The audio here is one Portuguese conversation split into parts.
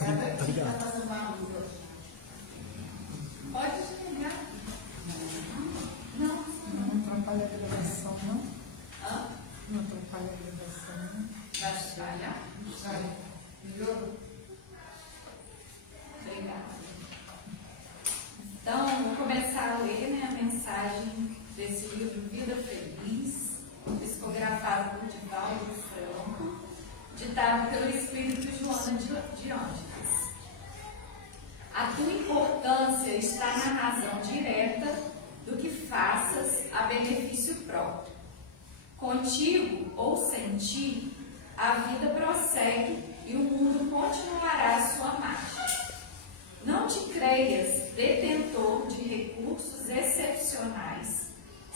Obrigado. Pode chegar. Não atrapalha a gravação, não? Hã? Não atrapalha a gravação, não? Vai espalhar? Melhorou. Obrigada. Então, vou começar a ler a mensagem desse livro Vida Feliz, psicografado por Divaldo Franco, ditado pelo Espírito Joana de Ângeles. A tua importância está na razão direta do que faças a benefício próprio. Contigo ou sem ti, a vida prossegue e o mundo continuará a sua marcha. Não te creias detentor de recursos excepcionais,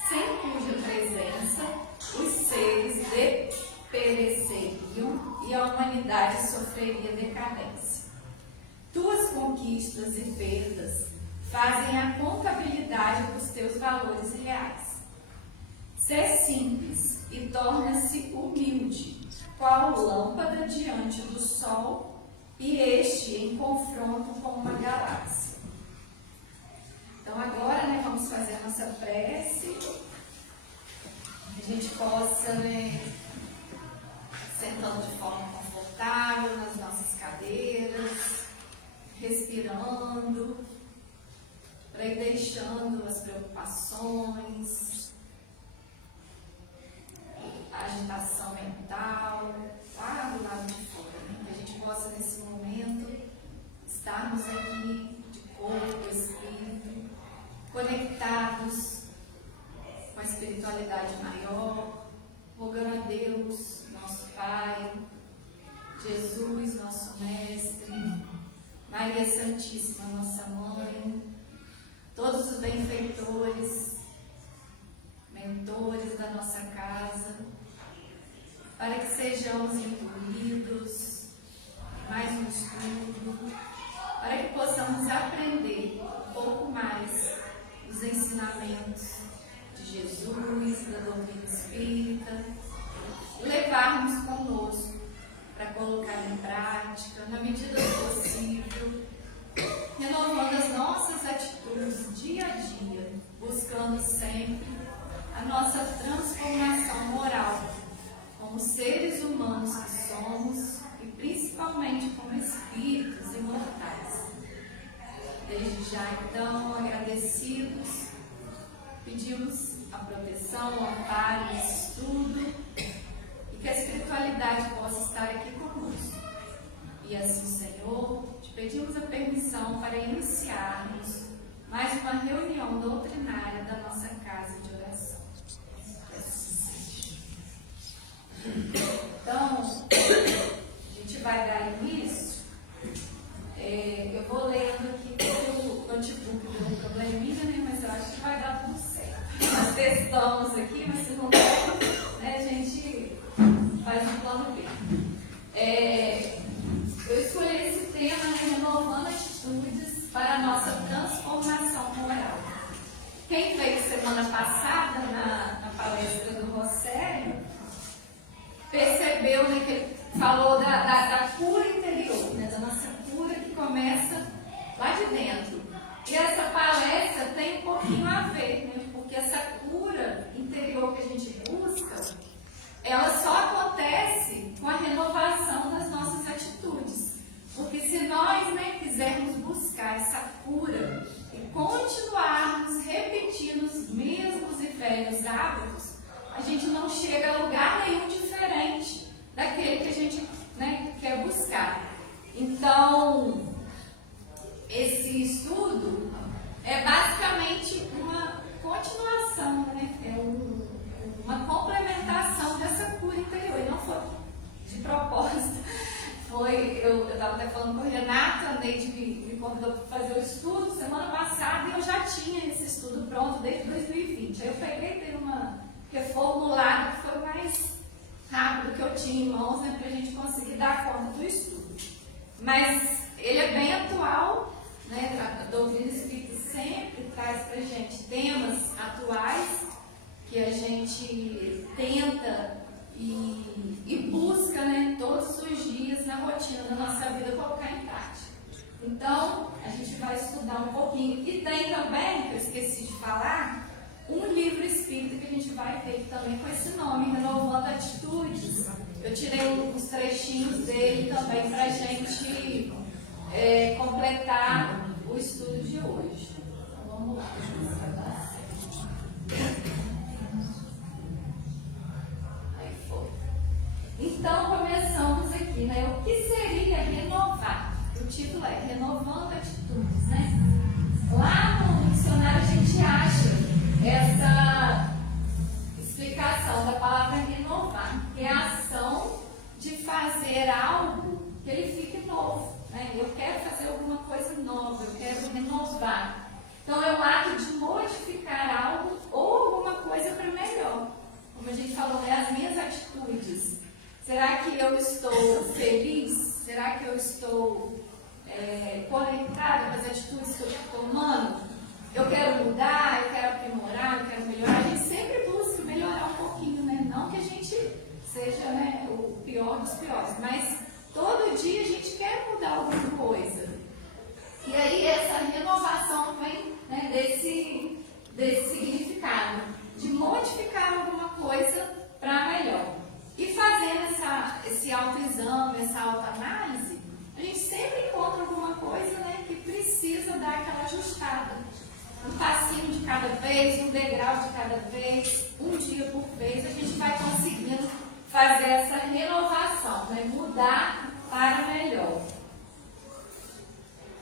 sem cuja presença os seres pereceriam e a humanidade sofreria decadência. Tuas conquistas e perdas fazem a contabilidade dos teus valores reais. Sê simples e torna-se humilde, qual lâmpada diante do sol, e este em confronto com uma galáxia. Então agora, vamos fazer a nossa prece, que a gente possa, sentando de forma confortável nas nossas cadeiras, respirando, para ir deixando as preocupações, a agitação mental, lá do lado de fora, que a gente possa nesse momento estarmos aqui de corpo, espírito, conectados com a espiritualidade maior, rogando a Deus, nosso Pai, Jesus, nosso Mestre, Maria Santíssima, nossa Mãe, todos os benfeitores, mentores da nossa casa, para que sejamos incluídos em mais um estudo, para que possamos aprender um pouco mais os ensinamentos de Jesus, da doutrina espírita, e levarmos conosco para colocar em prática, na medida do possível, renovando as nossas atitudes dia a dia, buscando sempre a nossa transformação moral, como seres humanos que somos e principalmente como espíritos imortais. Desde já, então, agradecidos, pedimos a proteção, o amparo nesse estudo e que a espiritualidade possa estar aqui conosco. E assim, Senhor, te pedimos a permissão para iniciarmos mais uma reunião doutrinária da nossa casa de oração. Então, a gente vai dar início. Eu vou lendo aqui, porque o notebook deu um probleminha, mas eu acho que vai dar tudo certo. Nós testamos aqui, mas se não der, a gente faz um plano B. Eu escolhi esse tema, renovando atitudes para a nossa transformação moral. Quem veio semana passada na palestra do Rossério, percebeu que ele falou da cura interior, da nossa cura que começa lá de dentro. E essa palestra tem um pouquinho a ver, porque essa cura interior que a gente busca, ela só acontece com a renovação das nossas atitudes. Porque se nós quisermos buscar essa cura e continuarmos repetindo os mesmos e velhos hábitos, a gente não chega a lugar nenhum diferente daquele que a gente quer buscar. Então, esse estudo é basicamente uma continuação, uma complementação dessa cura interior. E não foi de propósito. Eu estava até falando com o Renato, a Neide me convidou para fazer o estudo semana passada e eu já tinha esse estudo pronto desde 2020. Aí eu peguei, dei uma reformulada que foi mais rápido que eu tinha em mãos, para a gente conseguir dar conta do estudo. Mas ele é bem atual, a doutrina espírita sempre traz para a gente temas atuais que a gente tenta e busca todos os dias dias na rotina da nossa vida colocar em prática. Então, a gente vai estudar um pouquinho. E tem também, que eu esqueci de falar, um livro espírita que a gente vai ver também com esse nome, Renovando Atitudes. Eu tirei uns trechinhos dele também para a gente completar o estudo de hoje. Então, vamos lá. Aí foi. Então, começamos aqui, né? O que seria renovar? O título é Renovando Atitudes, né? Lá no dicionário a gente acha essa explicação da palavra renovar, que é a ação de fazer algo que ele fique novo, né? Eu quero fazer alguma coisa nova, eu quero renovar. Então é o ato de modificar algo ou alguma coisa para melhor. Como a gente falou, né? As minhas atitudes. Será que eu estou feliz? Será que eu estou conectada com as atitudes que eu estou tomando? Eu quero mudar, eu quero aprimorar, eu quero melhorar. A gente sempre busca melhorar um pouquinho, né? Não que a gente seja, né, o pior dos piores, mas todo dia a gente quer mudar alguma coisa. E aí essa renovação vem, né, desse significado, de modificar alguma coisa para melhor. E fazendo esse autoexame, essa autoanálise, a gente sempre encontra alguma coisa, né, que precisa dar aquela ajustada. Um passinho de cada vez, um degrau de cada vez, um dia por vez, a gente vai conseguindo fazer essa renovação, né, mudar para melhor.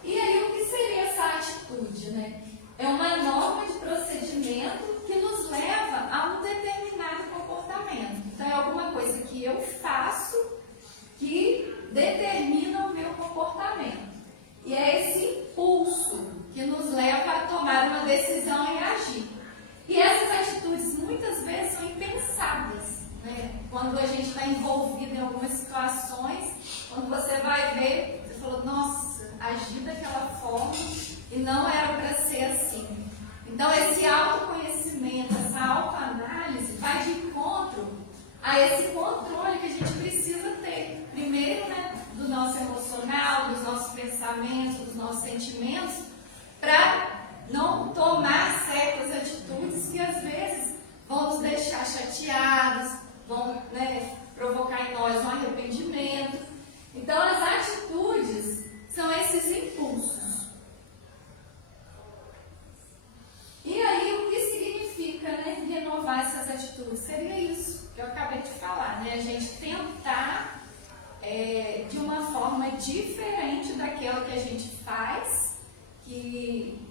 E aí, o que seria essa atitude, né? É uma norma de procedimento que nos leva a um determinado comportamento. Então, é alguma coisa que eu faço que determina o meu comportamento. E é esse impulso que nos leva a tomar uma decisão e agir. E essas atitudes, muitas vezes, são impensadas, né? Quando a gente está envolvido em algumas situações, quando você vai ver, você falou, nossa, agi daquela forma e não era para ser assim. Então, esse autoconhecimento, essa autoanálise vai de encontro a esse controle que a gente precisa ter. Primeiro, né, do nosso emocional, dos nossos pensamentos, dos nossos sentimentos, para não tomar certas atitudes que às vezes vão nos deixar chateados, vão, né, provocar em nós um arrependimento. Então, as atitudes são esses impulsos. E aí, o que significa, né, renovar essas atitudes? Seria isso que eu acabei de falar, né? A gente tentar de uma forma diferente daquela que a gente faz, que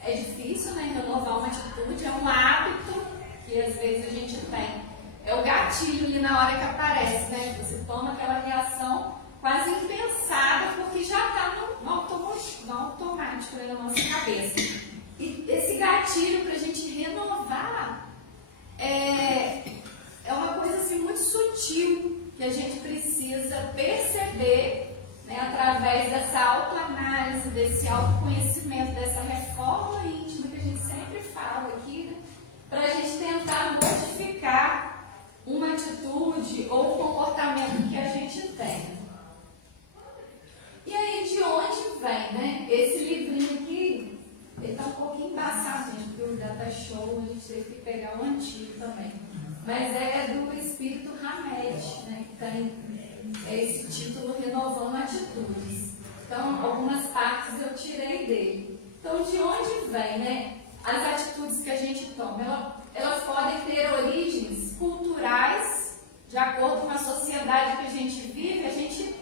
é difícil, né, renovar uma atitude, é um hábito que às vezes a gente tem. É o gatilho ali na hora que aparece, né? Você toma aquela reação quase impensada, porque já está no automático, né, na nossa cabeça. E esse gatilho para a gente renovar é uma coisa assim muito sutil, que a gente precisa perceber, né, através dessa autoanálise, desse autoconhecimento, dessa reforma íntima que a gente sempre fala aqui, né, para a gente tentar modificar uma atitude ou um comportamento que a gente tem. E aí, de onde vem, né? Esse livrinho aqui, ele está um pouquinho embaçado, gente, porque o data show, a gente teve que pegar o antigo também. Mas é do Espírito Hamed, né? Que tem esse título Renovando Atitudes. Então, algumas partes eu tirei dele. Então, de onde vem, né? As atitudes que a gente toma, elas podem ter origens culturais, de acordo com a sociedade que a gente vive, a gente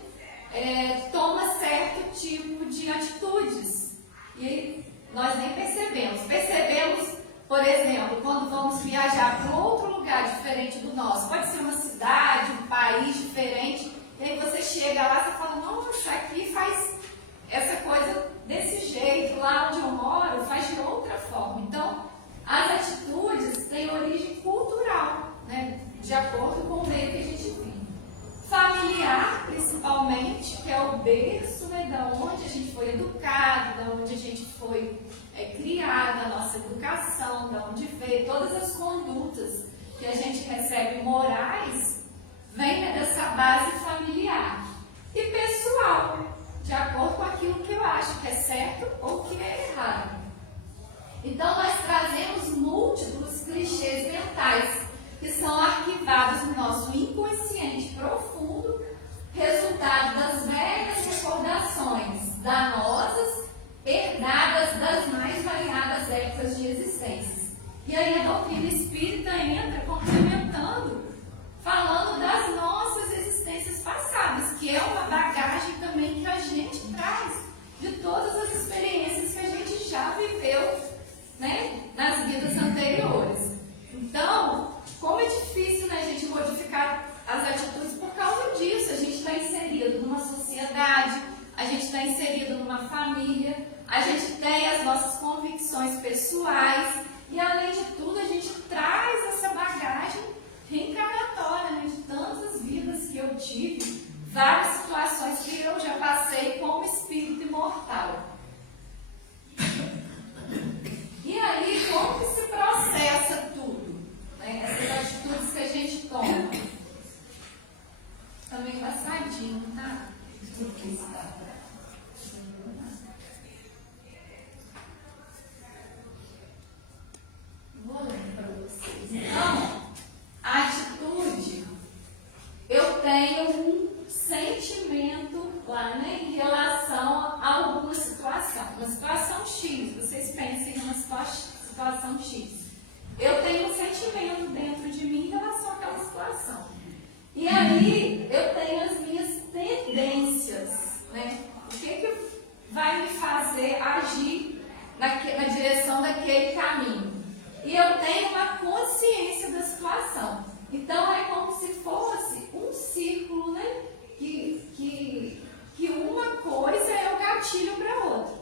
toma certo tipo de atitudes. E aí, nós nem percebemos. Percebemos, por exemplo, quando vamos viajar para outro lugar diferente do nosso. Pode ser uma cidade, um país diferente. E aí você chega lá e fala, nossa, aqui faz essa coisa desse jeito. Lá onde eu moro faz de outra forma. Então, as atitudes têm origem cultural, né? De acordo com o meio que a gente vive. Familiar, principalmente, que é o berço, né, da onde a gente foi educado, da onde a gente foi criado, a nossa educação, da onde veio todas as condutas que a gente recebe morais, vem, né, dessa base familiar. e pessoal, de acordo com aquilo que eu acho que é certo ou que é errado. Então, nós trazemos múltiplos clichês mentais que são arquivados no nosso inconsciente profundo, resultado das velhas recordações danosas, herdadas das mais variadas épocas de existências. E aí a doutrina espírita entra complementando, falando das nossas existências passadas, que é uma bagagem também que a gente traz de todas as experiências que a gente já viveu, né, nas vidas anteriores. Então, como é difícil, né, a gente modificar as atitudes por causa disso. A gente está inserido numa sociedade, a gente está inserido numa família, a gente tem as nossas convicções pessoais e, além de tudo, a gente traz essa bagagem reencarnatória, né, de tantas vidas que eu tive, várias situações que eu já passei como espírito imortal. E aí, como que se processa tudo, né? Essas atitudes que a gente toma? Também passadinho, tá? Vou ler para vocês. Então, a atitude, eu tenho um sentimento lá, né, em relação a alguma situação. Uma situação X, vocês pensem numa situação X. Eu tenho um sentimento dentro de mim em relação àquela situação. E aí, eu tenho as minhas tendências, né? O que vai me fazer agir na direção daquele caminho? E eu tenho uma consciência da situação. Então, é como se fosse um círculo, né? Que uma coisa é o gatilho para outra.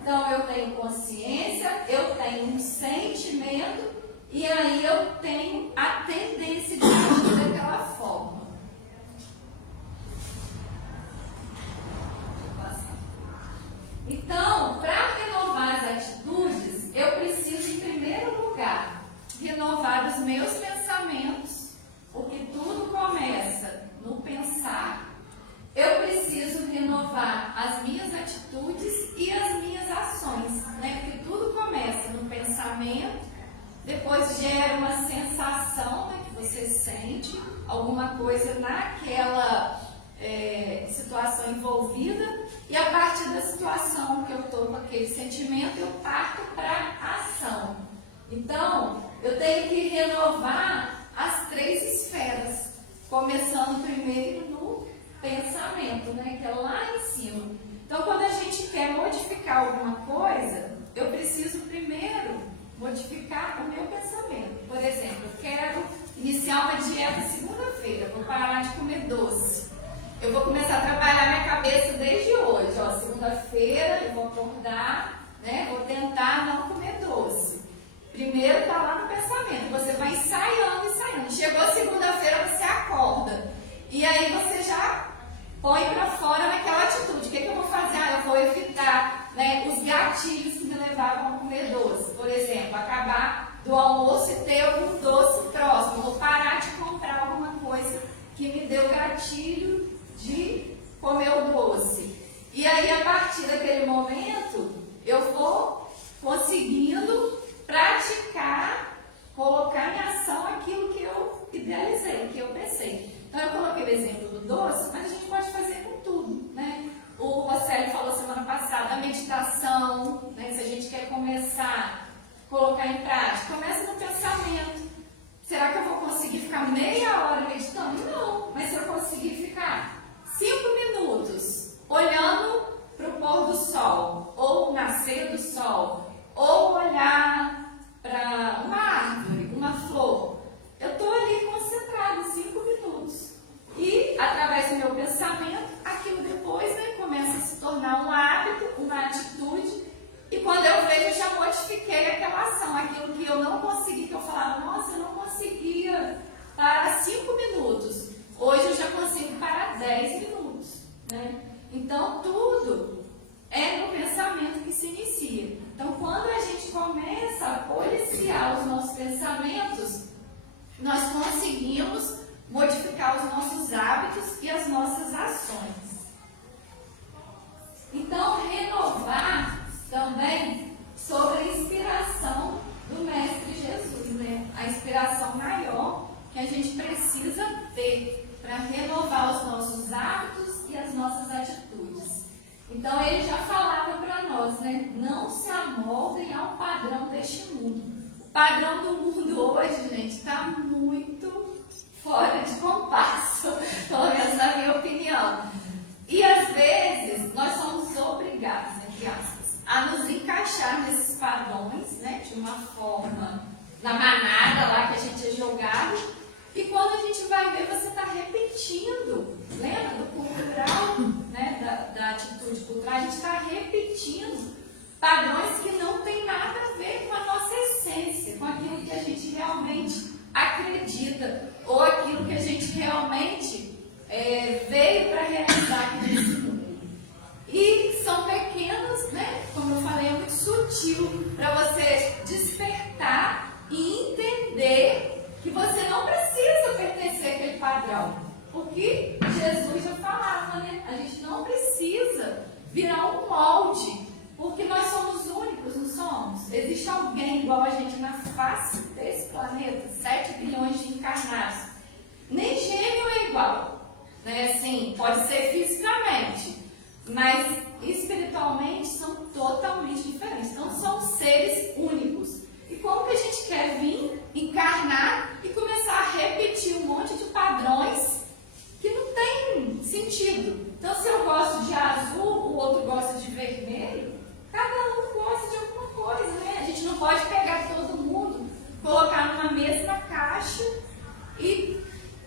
Então, eu tenho consciência, eu tenho um sentimento, e aí eu tenho a tendência de agir daquela forma. Então, para renovar as atitudes, eu preciso, em primeiro lugar, renovar os meus pensamentos, porque tudo começa no pensar. Eu preciso renovar as minhas atitudes e as minhas ações, né? Porque tudo começa no pensamento, depois gera uma sensação, né, que você sente alguma coisa naquela situação envolvida, e a partir da situação que eu estou com aquele sentimento, eu parto para a ação. Então, eu tenho que renovar as 3 esferas, começando primeiro no pensamento, né, que é lá em cima. Então, quando a gente quer modificar alguma coisa, eu preciso primeiro modificar o meu pensamento. Por exemplo, eu quero iniciar uma dieta segunda-feira, vou parar de comer doce. Eu vou começar a trabalhar minha cabeça desde hoje, ó, segunda-feira eu vou acordar, né, vou tentar não comer doce. Primeiro está lá no pensamento, você vai ensaiando. Chegou segunda-feira, você acorda. E aí você já põe para fora naquela atitude. O que eu vou fazer? Eu vou evitar, né, os gatilhos que me levavam a comer doce. Por exemplo, acabar do almoço e ter algum doce próximo. Vou parar de comprar alguma coisa que me deu gatilho de comer o doce. E aí, a partir daquele momento, eu vou conseguindo praticar, colocar em ação aquilo que eu idealizei, que eu pensei. Então, eu coloquei o exemplo do doce, mas a gente pode fazer com tudo, né? O Rosélio falou semana passada, a meditação, né? Se a gente quer começar a colocar em prática, começa no pensamento. Será que eu vou conseguir ficar meia hora meditando? Não, mas se eu conseguir ficar 5 minutos olhando para o pôr do sol, ou o nascer do sol, ou olhar para uma árvore, uma flor, eu estou ali concentrado 5 minutos. E, através do meu pensamento, aquilo depois, né, começa a se tornar um hábito, uma atitude. E quando eu vejo, eu já modifiquei aquela ação. Aquilo que eu não consegui, que eu falava, nossa, eu não conseguia parar 5 minutos. Hoje eu já consigo parar 10 minutos. Né? Então, tudo é no pensamento que se inicia. Então, quando a gente começa a policiar os nossos pensamentos, nós conseguimos modificar os nossos hábitos e as nossas ações. também sobre a inspiração do Mestre Jesus, né? A inspiração maior que a gente precisa ter para renovar os nossos hábitos e as nossas atitudes. Então ele já falava para nós, né? Não se amoldem ao padrão deste mundo. O padrão do mundo hoje, gente, está muito fora de compasso, pelo menos na minha opinião. E às vezes nós somos obrigados, entre aspas, a nos encaixar nesses padrões, né? De uma forma, na manada lá que a gente é jogado. E quando a gente vai ver, você está repetindo. Lembra do cultural, né? Da atitude cultural? A gente está repetindo padrões que não tem nada a ver com a nossa essência, com aquilo que a gente realmente acredita, ou aquilo que a gente realmente veio para realizar aqui nesse mundo. E são pequenos, né? Como eu falei, é muito sutil para você despertar e entender que você não precisa pertencer àquele padrão. Porque Jesus já falava, né? A gente não precisa virar um molde, porque nós somos únicos, não somos? Existe alguém igual a gente na face desse planeta, 7 bilhões de encarnados. Nem gêmeo é igual. Né? Assim, pode ser fisicamente, mas espiritualmente são totalmente diferentes. Então são seres únicos. E como que a gente quer vir, encarnar e começar a repetir um monte de padrões que não tem sentido? Então se eu gosto de azul, o outro gosta de vermelho, cada um gosta de alguma coisa, né? A gente não pode pegar todo mundo, colocar numa mesma caixa e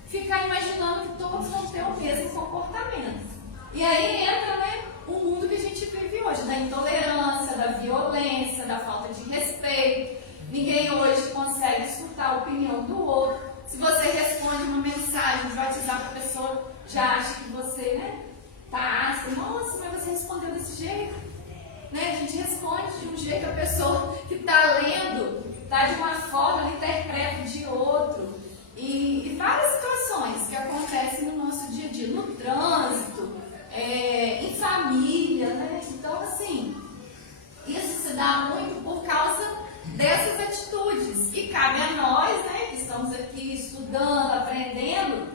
ficar imaginando que todos vão ter o mesmo comportamento. E aí entra, né, o mundo que a gente vive hoje, da intolerância, da violência, da falta de respeito. Ninguém hoje consegue escutar a opinião do outro. Se você responde uma mensagem de WhatsApp, a pessoa já acha que você, né, tá ácido. Nossa, mas você respondeu desse jeito. Né? A gente responde de um jeito, a pessoa que está lendo está de uma forma, ela interpreta de outro. E várias situações que acontecem no nosso dia a dia, no trânsito, em família, né? Então, assim, isso se dá muito por causa dessas atitudes. E cabe a nós, né, que estamos aqui estudando, aprendendo,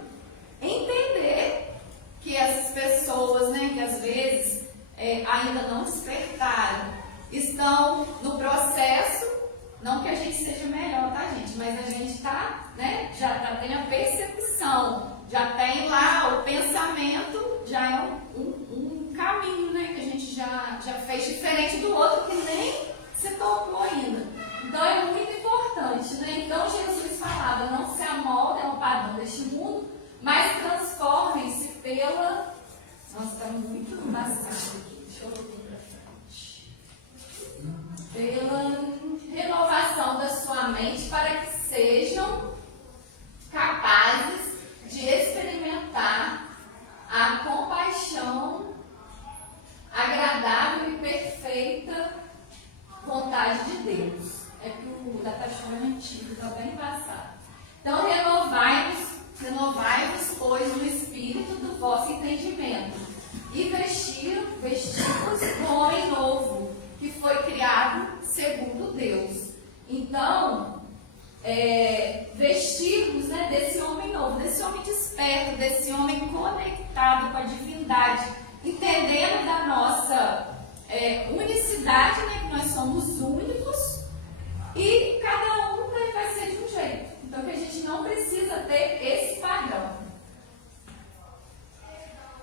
entender que essas pessoas, né, que às vezes ainda não despertaram, estão no processo. Não que a gente seja melhor, tá, gente? Mas a gente está, né? Já tem a percepção, já tem lá o pensamento, já é um caminho, né? Que a gente já fez diferente do outro que nem se tocou ainda. Então é muito importante, né? Então Jesus falava, não se amoldem ao padrão deste mundo, mas transformem-se pela... Nossa, está muito maçado aqui. Deixa eu ver pra frente. Pela renovação da sua mente para que sejam capazes de experimentar a compaixão agradável e perfeita vontade de Deus. É que o da Tachona é antigo, está bem passado. Então, renovai-vos, pois, no espírito do vosso entendimento, e vestir-vos com homem novo, que foi criado segundo Deus. Então, vestirmos, né, desse homem novo, desse homem desperto, desse homem conectado com a divindade, entendendo da nossa unicidade, né, que nós somos únicos e cada um, né, vai ser de um jeito. Então, que a gente não precisa ter esse padrão.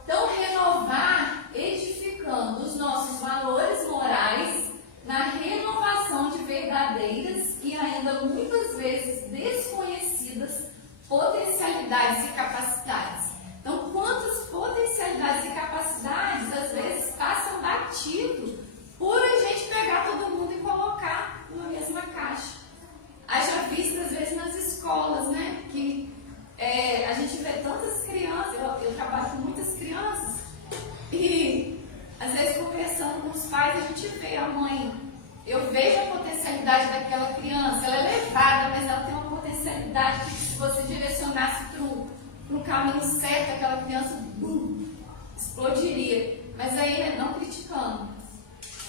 Então, renovar, edificando os nossos valores morais na renovação de verdadeiras e ainda muitas vezes desconhecidas potencialidades e capacidades. Então, quantas potencialidades e capacidades às vezes passam batido por a gente pegar todo mundo e colocar numa mesma caixa. Haja visto às vezes nas escolas, né, que a gente vê tantas crianças, eu trabalho com muitas crianças, e às vezes conversando com os pais, a gente vê a mãe, eu vejo a potencialidade daquela criança, ela é levada, mas ela tem uma potencialidade que se você direcionasse para o caminho certo, aquela criança explodiria. Mas aí, não criticando,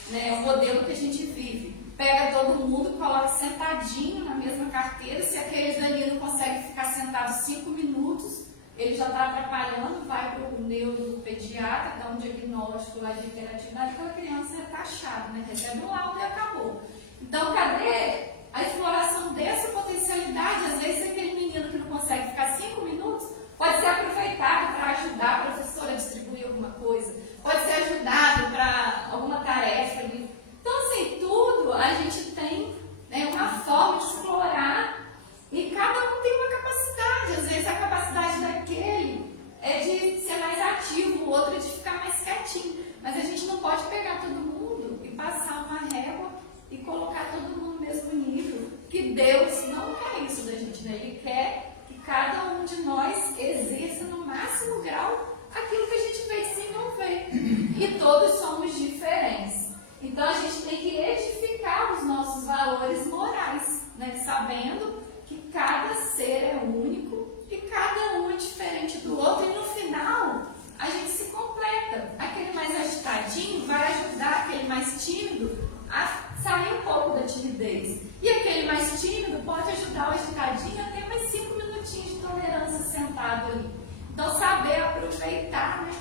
né, é um modelo que a gente vive. Pega todo mundo, coloca sentadinho na mesma carteira. Se aquele dali não consegue ficar sentado 5 minutos, ele já está atrapalhando, vai para o neuropediatra, dá um diagnóstico lá de hiperatividade, aquela criança é taxada, né? Recebe um laudo e acabou. Então, cadê a exploração dessa potencialidade? Às vezes, aquele menino que não consegue ficar 5 minutos pode ser aproveitado para ajudar a professora a distribuir alguma coisa, pode ser ajudado para alguma tarefa ali. Então, assim, tudo a gente tem, né, uma forma de explorar e cada um tem uma capacidade. Às vezes, a capacidade daquele é de ser mais ativo, o outro é de ficar mais quietinho. Mas a gente não pode pegar todo mundo e passar uma régua e colocar todo mundo no mesmo nível. Que Deus não quer isso da gente, né? Ele quer que cada um de nós exerça no máximo grau aquilo que a gente veio desenvolver. E todos somos diferentes. Então a gente tem que edificar os nossos valores morais, né? Sabendo que cada ser é único e cada um é diferente do outro. E no final a gente se completa. Aquele mais agitadinho vai ajudar aquele mais tímido a sair um pouco da timidez. E aquele mais tímido pode ajudar o agitadinho a ter mais 5 minutinhos de tolerância sentado ali. Então, saber aproveitar, né?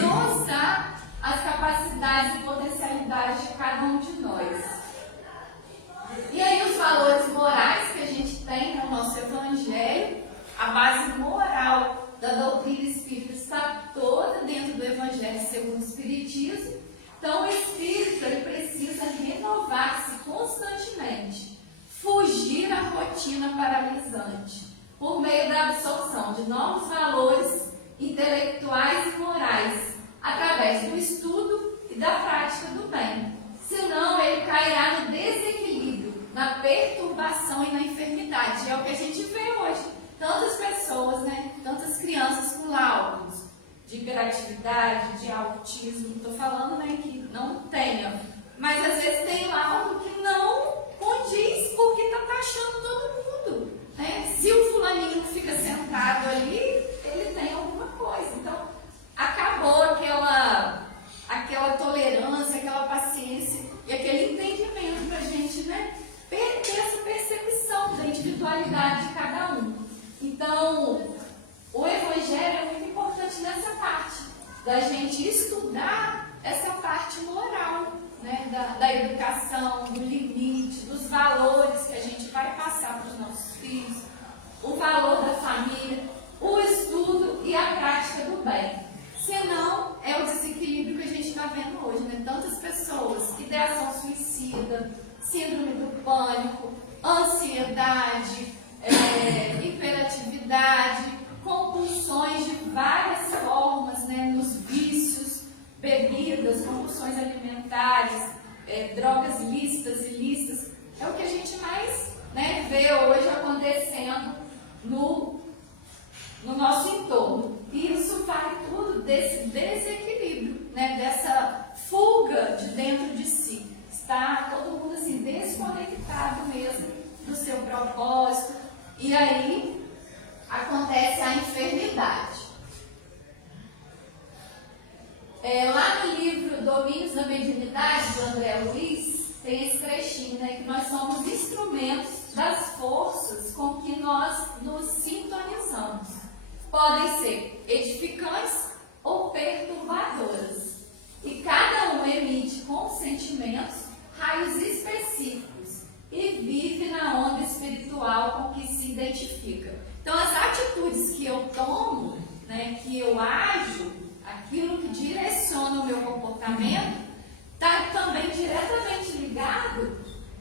Dosar as capacidades e potencialidades de cada um de nós. E aí, os valores morais que a gente tem no nosso Evangelho, a base moral da doutrina espírita está toda dentro do Evangelho segundo o Espiritismo. Então, o espírito ele precisa renovar-se constantemente, fugir da rotina paralisante, por meio da absorção de novos valores intelectuais e morais, através do estudo e da prática do bem. Senão, ele cairá no desequilíbrio, na perturbação e na enfermidade. É o que a gente vê hoje. Tantas pessoas, né? Tantas crianças com laudos de hiperatividade, de autismo, estou falando, né, que não tenha, mas às vezes tem laudo que não condiz porque está taxando todo mundo, né? Se o fulaninho fica sentado ali, ele tem alguma coisa. Então, acabou aquela tolerância, aquela paciência e aquele entendimento para a gente, né, ter essa percepção da individualidade de cada um. Então, o Evangelho é muito importante nessa parte, da gente estudar essa parte moral, né? Da educação, do limite, dos valores que a gente vai passar para os nossos filhos, o valor da família, o estudo e a prática do bem. Senão, é o desequilíbrio que a gente está vendo hoje, né? Tantas pessoas, ideação suicida, síndrome do pânico, ansiedade, hiperatividade, compulsões de várias formas, né, nos vícios, bebidas, compulsões alimentares, drogas lícitas e ilícitas. É o que a gente mais, né, vê hoje acontecendo no nosso entorno. E isso vai tudo desse desequilíbrio, né, dessa fuga de dentro de si. Está todo mundo assim desconectado mesmo do seu propósito. E aí acontece a enfermidade. Lá no livro Domínios da Mediunidade, do André Luiz, tem esse trechinho, né, que nós somos instrumentos das forças com que nós nos sintonizamos. Podem ser edificantes ou perturbadoras. E cada um emite com sentimentos raios específicos e vive na onda espiritual com que se identifica. Então, as atitudes que eu tomo, né, que eu ajo, aquilo que direciona o meu comportamento, está também diretamente ligado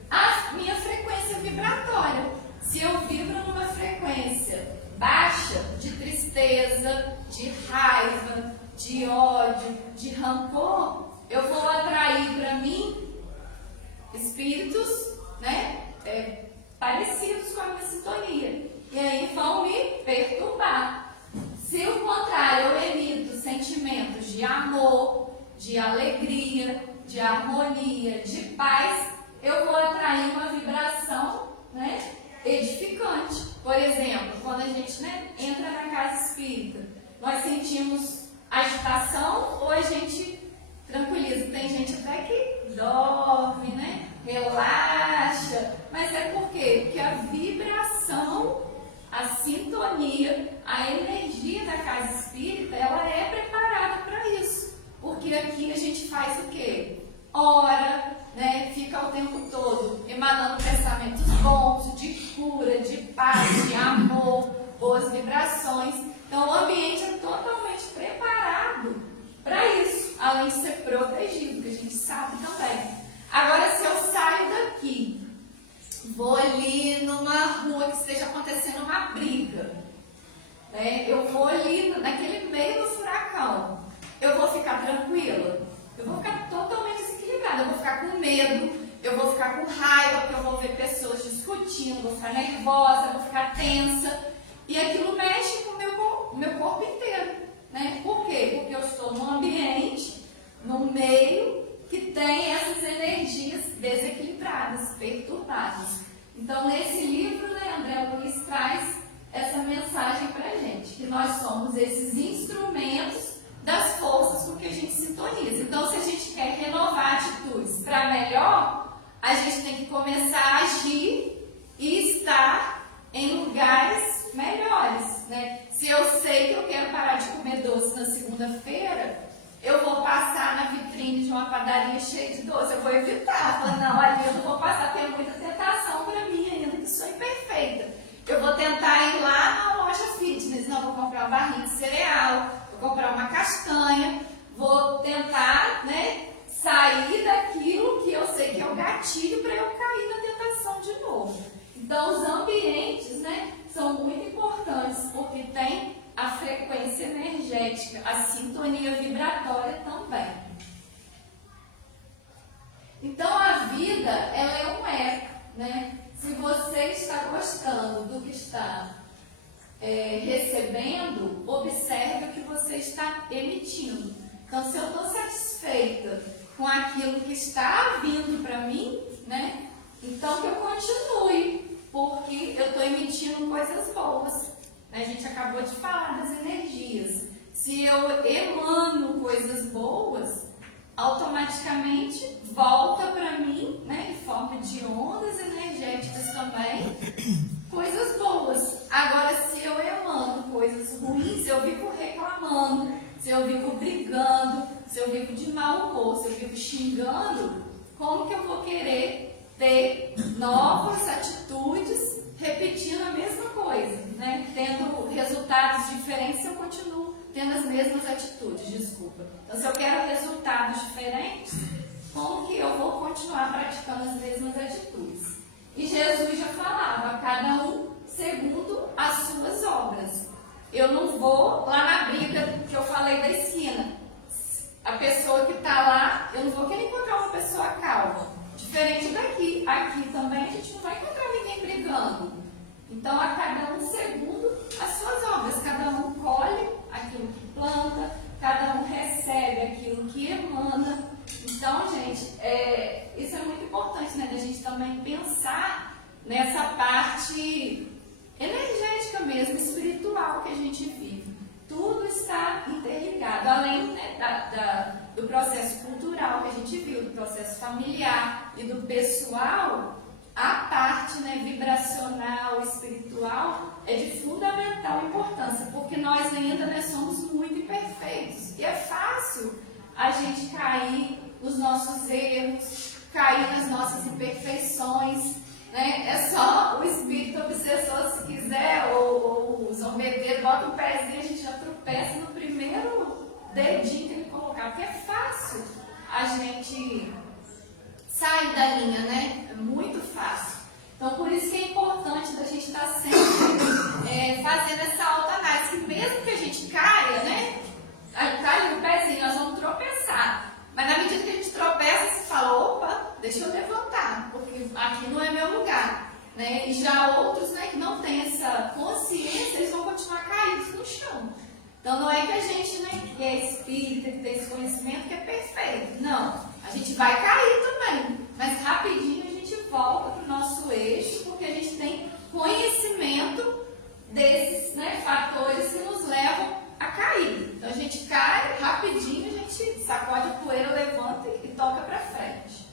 à minha frequência vibratória. Se eu vibro numa frequência baixa, de tristeza, de raiva, de ódio, de rancor, eu vou atrair para mim espíritos, né, parecidos com a minha sintonia. E aí vão me perturbar. Se ao contrário eu emito sentimentos de amor, de alegria, de harmonia, de paz, eu vou atrair uma vibração, né, edificante. Por exemplo, quando a gente, né, entra na casa espírita, nós sentimos agitação ou a gente tranquiliza? Tem gente até que dorme, né? gente sabe também. Agora, se eu saio daqui, vou ali numa rua que esteja acontecendo uma briga, né? Eu vou ali naquele meio do furacão, eu vou ficar tranquila? Eu vou ficar totalmente desequilibrada, eu vou ficar com medo, eu vou ficar com raiva, porque eu vou ver pessoas discutindo, vou ficar nervosa, vou ficar tensa, e aquilo mexe com o meu corpo inteiro, né? Por quê? Porque eu estou num ambiente, num meio que tem essas energias desequilibradas, perturbadas. Então, nesse livro, né, André Luiz traz essa mensagem para a gente, que nós somos esses instrumentos das forças com que a gente sintoniza. Então, se a gente quer renovar atitudes para melhor, a gente tem que começar a agir e estar em lugares melhores, né? Se eu sei que eu quero parar de comer doce na segunda-feira, eu vou passar na vitrine de uma padaria cheia de doce, eu vou evitar. Falar, não, ali eu não vou passar, tem muita tentação para mim ainda, que sou imperfeita. Eu vou tentar ir lá na loja fitness, não, vou comprar uma barrinha de cereal, vou comprar uma castanha, vou tentar, né, sair daquilo que eu sei que é o gatilho para eu cair na tentação de novo. Então, os ambientes, né, são muito importantes, porque tem a frequência energética, a sintonia vibratória também. Então, a vida, ela é um eco, né? Se você está gostando do que está recebendo, observe o que você está emitindo. Então, se eu estou satisfeita com aquilo que está vindo para mim, né? Então, que eu continue, porque eu estou emitindo coisas boas. A gente acabou de falar das energias. Se eu emano coisas boas, automaticamente volta para mim, né, em forma de ondas energéticas também, coisas boas. Agora, se eu emano coisas ruins, se eu fico reclamando, se eu fico brigando, se eu fico de mau humor, se eu fico xingando, como que eu vou querer ter novas atitudes repetindo a mesma coisa, né? Tendo resultados diferentes, eu continuo tendo as mesmas atitudes, desculpa. Então, se eu quero resultados diferentes, como que eu vou continuar praticando as mesmas atitudes? E Jesus já falava, cada um segundo as suas obras. Eu não vou lá na briga que eu falei da esquina. A pessoa que está lá, eu não vou querer encontrar uma pessoa calma. Diferente daqui. Aqui também a gente não vai encontrar ninguém brigando. Então, a cada um segundo as suas obras. Cada um colhe aquilo que planta, cada um recebe aquilo que emana. Então, gente, isso é muito importante, né? Da gente também pensar nessa parte energética mesmo, espiritual que a gente vive. Tudo está interligado, além, né, do processo cultural que a gente viu, do processo familiar e do pessoal. A parte, né, vibracional, espiritual é de fundamental importância, porque nós ainda, né, somos muito imperfeitos. E é fácil a gente cair nos nossos erros, cair nas nossas imperfeições, né? É só o espírito obsessor, se quiser, ou o zombeteiro, bota um pezinho, a gente já tropeça no primeiro dedinho que ele colocar, porque é fácil a gente sair da linha, né? É muito fácil. Então, por isso que é importante da gente estar sempre fazendo essa autoanálise, que mesmo que a gente caia, né? Cai no pezinho, nós vamos tropeçar. Mas na medida que a gente tropeça, você fala, opa, deixa eu levantar, porque aqui não é meu lugar. Né? E já outros, né, que não têm essa consciência, eles vão continuar caídos no chão. Então não é que a gente, né, que é espírita, que tem esse conhecimento, que é perfeito. Não, a gente vai cair também, mas rapidinho a gente volta para o nosso eixo, porque a gente tem conhecimento desses, né, fatores que nos levam a cair. Então a gente cai, rapidinho a gente sacode a poeira, levanta e toca para frente.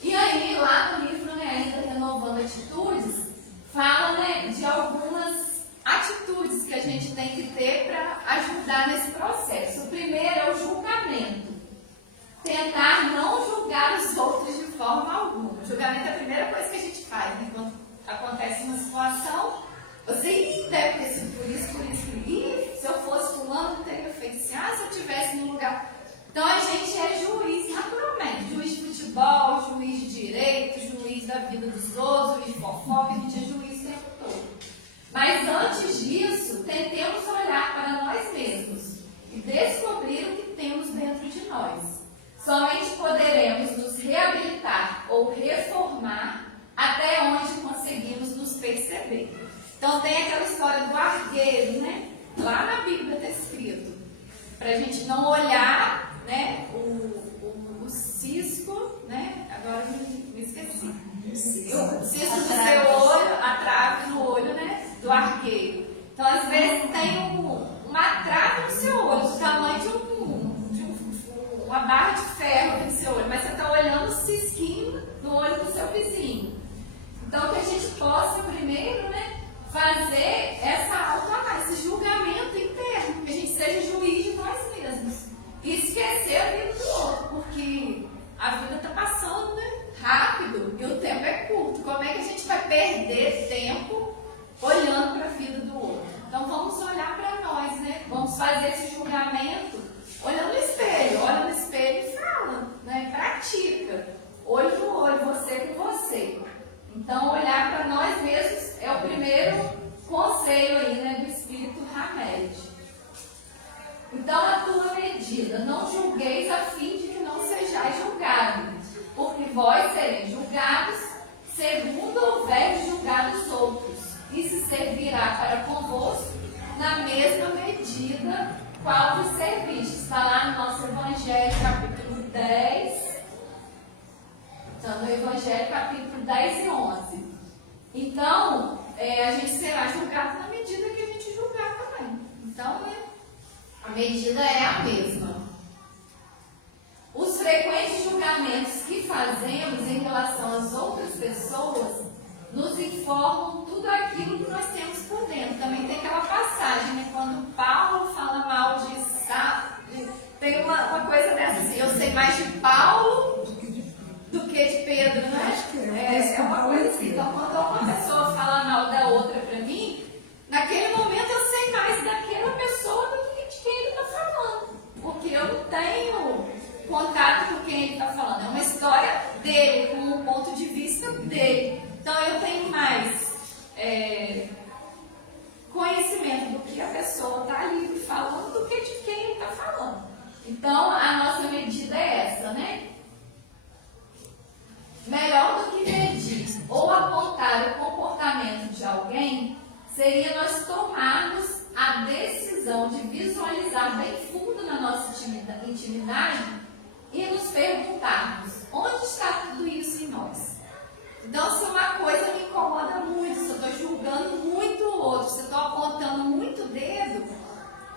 E aí, lá no livro, né, ainda Renovando Atitudes, fala, né, de algumas atitudes que a gente tem que ter para ajudar nesse processo. O primeiro é o julgamento. Tentar Somente poderemos nos reabilitar ou reformar até onde conseguimos nos perceber. Então tem aquela história do argueiro, né? Lá na Bíblia está escrito, para a gente não olhar, né, o cisco, né? Agora me esqueci. O cisco do seu olho, a trave no olho, né? Do argueiro. Então às vezes tem uma trave no seu olho, do tamanho de uma barra de ferro no seu olho, mas você está olhando o cisquinho no olho do seu vizinho. Então que a gente possa primeiro, né, fazer essa autoanálise, esse julgamento interno, que a gente seja juiz de nós mesmos e esquecer a vida do outro, porque a vida está passando, né, rápido e o tempo é curto. Como é que a gente vai perder tempo olhando para a vida do outro? Então vamos olhar para nós, né? Vamos fazer esse julgamento olhando no espelho. Olha no espelho e fala, né? Pratica, olho no olho, você com você. Então olhar para nós mesmos é o primeiro conselho aí, né, do Espírito Hamed. Então a tua medida, não julgueis a fim de que não sejais julgados, porque vós sereis julgados segundo houver de julgar os outros, e se servirá para convosco na mesma medida qual vos serviste. Está lá no nosso Evangelho, capítulo 10. Então, no Evangelho, capítulo 10 e 11. Então, a gente será julgado na medida que a gente julgar também. Então, a medida é a mesma. Os frequentes julgamentos que fazemos em relação às outras pessoas nos informam tudo aquilo que nós temos por dentro. Também tem aquela passagem, né? Quando Paulo fala mal de Saulo, tem uma coisa dessa assim, eu sei mais de Paulo do que de Pedro, né? É uma coisa assim. Então, quando uma pessoa fala mal da outra para mim, naquele momento eu sei mais daquela pessoa do que de quem ele está falando. Porque eu não tenho contato com quem ele está falando. É uma história dele, com o ponto de vista dele. Então eu tenho mais conhecimento do que a pessoa está ali falando do que de quem ele está falando. Então a nossa medida é essa, né? Melhor do que medir ou apontar o comportamento de alguém seria nós tomarmos a decisão de visualizar bem fundo na nossa intimidade e nos perguntarmos: onde está tudo isso em nós? Então, se uma coisa me incomoda muito, se eu estou julgando muito o outro, se eu estou apontando muito o dedo,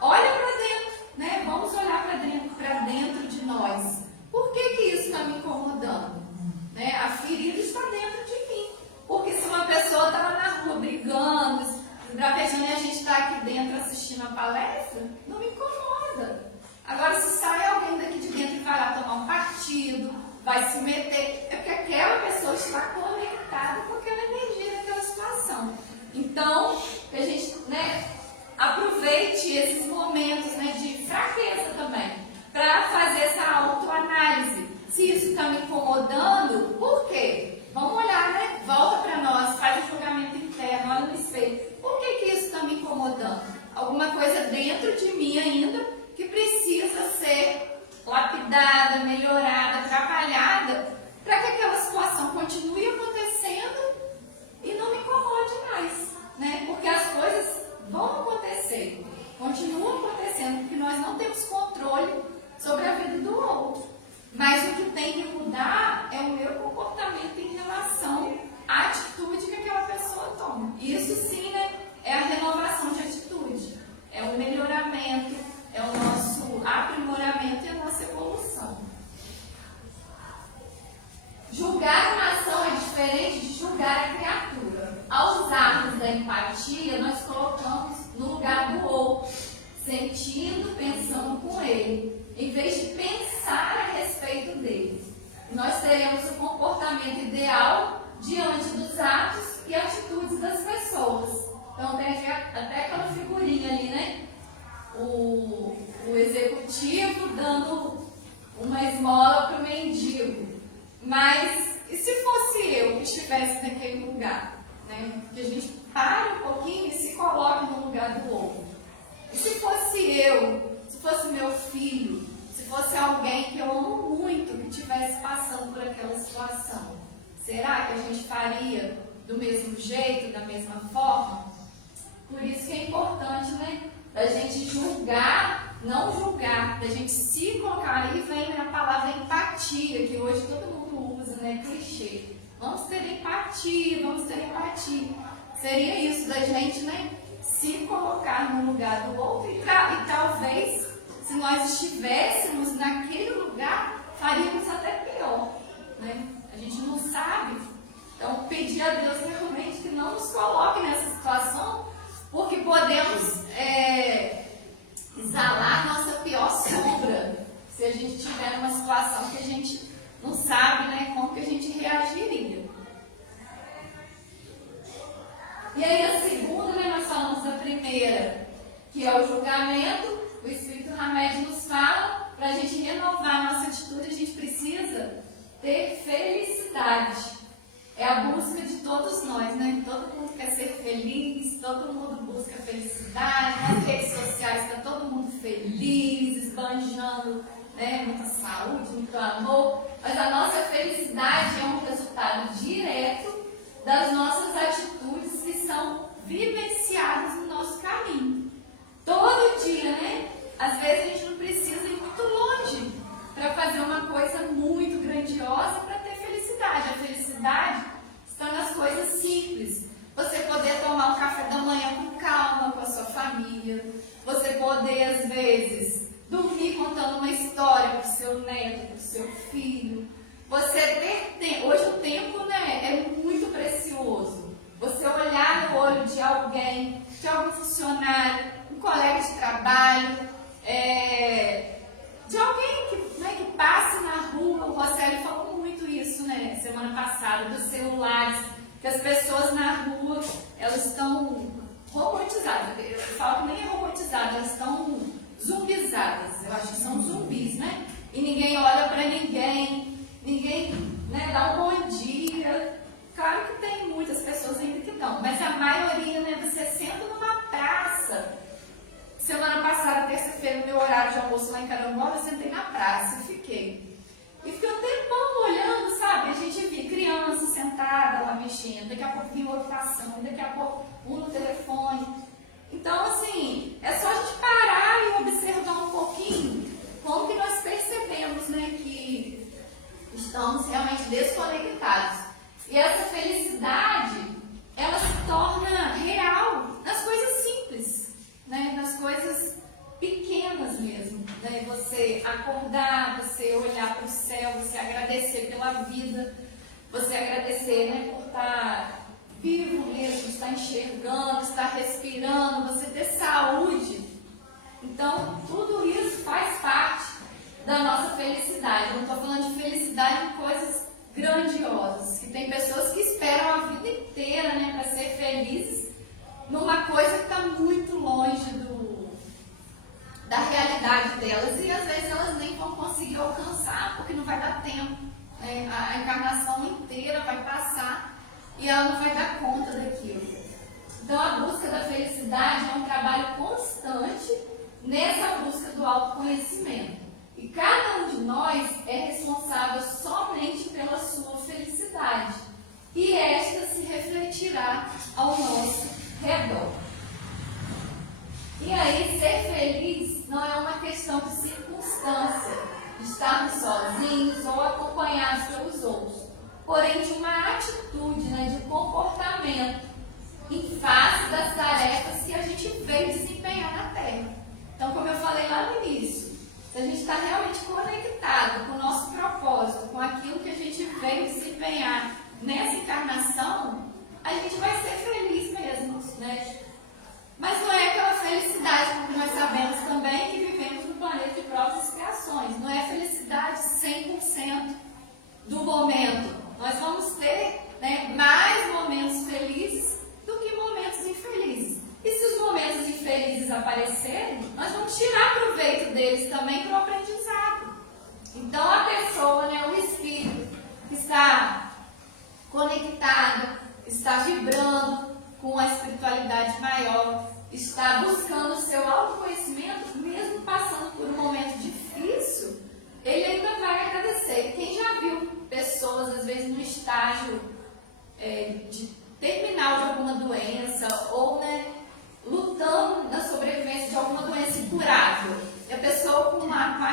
olha para dentro, né? Vamos olhar para dentro de nós. Por que isso está me incomodando? Né? A ferida está dentro de mim. Porque se uma pessoa está lá na rua brigando, bravejando, e a gente está aqui dentro assistindo a palestra, não me incomoda. Agora, se sai alguém daqui de dentro e vai lá tomar um partido, vai se meter, é porque aquela pessoa está conectada com aquela energia daquela situação. Então, que a gente, né, aproveite esses momentos, né, de fraqueza também, para fazer essa autoanálise. Se isso está me incomodando, por quê? Vamos olhar, né? Volta para nós, faz o julgamento interno, olha no espelho. Por que isso está me incomodando? Alguma coisa dentro de mim ainda que precisa ser lapidada, melhorada, trabalhada, para que aquela situação continue acontecendo e não me incomode mais, né? Porque as coisas vão acontecer, continuam acontecendo, porque nós não temos controle sobre a vida do outro. Mas o que tem que mudar é o meu comportamento em relação à atitude que aquela pessoa toma. Isso sim, né, é a renovação de atitude, é o melhoramento, é o nosso aprimoramento e a nossa evolução. Julgar uma ação é diferente de julgar a criatura. Ao usarmos da empatia, nós colocamos no lugar do outro, sentindo, pensando com ele, em vez de pensar a respeito dele. Nós teremos o comportamento ideal diante dos atos e atitudes das pessoas. Então tem até aquela figurinha ali, né? O executivo dando uma esmola para o mendigo. Mas e se fosse eu que estivesse naquele lugar? Né? Que a gente para um pouquinho e se coloque no lugar do outro. E se fosse eu, se fosse meu filho, se fosse alguém que eu amo muito, estivesse passando por aquela situação, será que a gente faria do mesmo jeito, da mesma forma? Por isso que é importante, né, da gente julgar, não julgar, da gente se colocar. Aí vem a palavra empatia, que hoje todo mundo usa, né, clichê. Vamos ter empatia, vamos ter empatia. Seria isso, da gente, né, se colocar no lugar do outro e talvez, se nós estivéssemos naquele lugar, faríamos até pior, né? A gente não sabe. Então, pedir a Deus realmente que não nos coloque nessa situação, porque podemos exalar a nossa pior sombra se a gente estiver numa situação que a gente não sabe, né, como que a gente reagiria. E aí a segunda, né, nós falamos da primeira, que é o julgamento. O Espírito Hamed nos fala, para a gente renovar a nossa atitude, a gente precisa ter felicidade. É a busca de todos nós, né? Todo mundo quer ser feliz, todo mundo busca felicidade. Nas redes sociais está todo mundo feliz, esbanjando, né, muita saúde, muito amor. Mas a nossa felicidade é um resultado direto das nossas atitudes que são vivenciadas no nosso caminho. Todo dia, né? Às vezes a gente não precisa ir muito longe para fazer uma coisa muito grandiosa para ter felicidade. A felicidade está nas coisas simples. Você poder tomar um café da manhã com calma com a sua família. Você poder, às vezes, dormir contando uma história para o seu neto, para o seu filho. Você ter tempo. Hoje o tempo, né, é muito precioso. Você olhar no olho de alguém, de algum funcionário, um colega de trabalho, de alguém que, né, que passe na rua. O Rosélio falou muito isso, né, semana passada, dos celulares, que as pessoas na rua, elas estão robotizadas. Eu falo que nem é robotizada, elas estão zumbizadas. Eu acho que são zumbis, né? E ninguém olha para ninguém, né, dá um bom dia. Claro que tem muitas pessoas ainda que não, mas a maioria, né, você senta numa praça. Semana passada, terça-feira, no meu horário de almoço lá em Carangola, eu sentei na praça e fiquei. E fiquei um tempão olhando, sabe? A gente via criança sentada lá mexendo, daqui a pouco vinha outro passando, daqui a pouco um no telefone. Então, assim, é só a gente parar e observar um pouquinho como que nós percebemos, né, que estamos realmente desconectados. E essa felicidade, ela se torna real nas coisas simples, né? Nas coisas pequenas mesmo, né? Você acordar, você olhar para o céu, você agradecer pela vida, você agradecer, né, por estar vivo mesmo, estar enxergando, estar respirando, você ter saúde. Então, tudo isso faz parte da nossa felicidade. Eu não estou falando de felicidade em coisas grandiosas, que tem pessoas que esperam a vida inteira, né, para ser felizes numa coisa que está muito longe da realidade delas, e às vezes elas nem vão conseguir alcançar, porque não vai dar tempo, né? A encarnação inteira vai passar e ela não vai dar conta daquilo. Então a busca da felicidade é um trabalho constante nessa busca do autoconhecimento. E cada um de nós é responsável somente pela sua felicidade. E esta se refletirá ao nosso redor. E aí, ser feliz não é uma questão de circunstância, de estarmos sozinhos ou acompanhados pelos outros, porém de uma atitude, né, de comportamento em face das tarefas que a gente veio desempenhar na Terra. Então, como eu falei lá no início, se a gente está realmente conectado com o nosso propósito, com aquilo que a gente veio desempenhar nessa encarnação, a gente vai ser feliz mesmo, né? Mas não é aquela felicidade, porque nós sabemos também que vivemos no planeta de provas e expiações. Não é felicidade 100% do momento. Nós vamos ter, né, mais momentos felizes do que momentos infelizes. E se os momentos infelizes aparecerem, nós vamos tirar proveito deles também para o aprendizado. Então a pessoa,